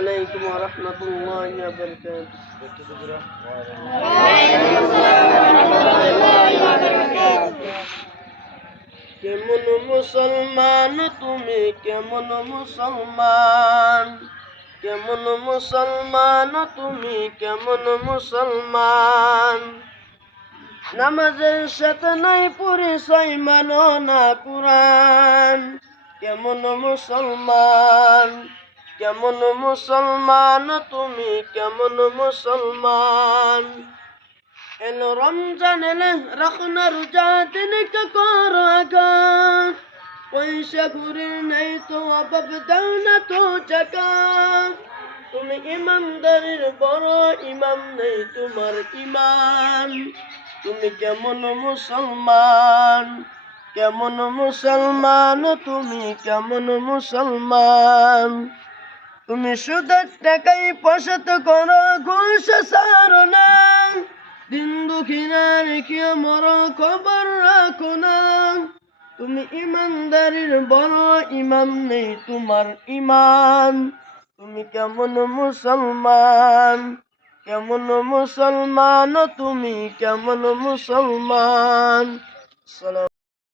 আলাইকুম ওয়া রাহমাতুল্লাহি ওয়া বারাকাতুহু। কেমন মুসলমান তুমি, কেমন মুসলমান, কেমন মুসলমান তুমি, কেমন মুসলমান। নামাজের সাথে নাই পরিচয়, মানো না কুরআন। কেমন মুসলমান, কেমন মুসলমান তুমি, কেমন মুসলমান। এলো রমজান এলে রাখো না রোজা, দিনকে করো আঘাত। পয়সা ঘুরে নেই তো অভাব, দাও না তো জাকাত। তুমি ইমানদারির বড় ইমাম, নেই তোমার ইমান। তুমি কেমন মুসলমান, কেমন মুসলমান তুমি, কেমন মুসলমান। তুমি সুদের টাকায় পয়সাত করো, ঘুষ ছাড়ো না। দিন দুঃখীরা রেখে মরো, খবর রাখো না। তুমি ইমানদারির বড় ইমাম, নেই তোমার ইমান। তুমি কেমন মুসলমান, কেমন মুসলমান তুমি, কেমন মুসলমান।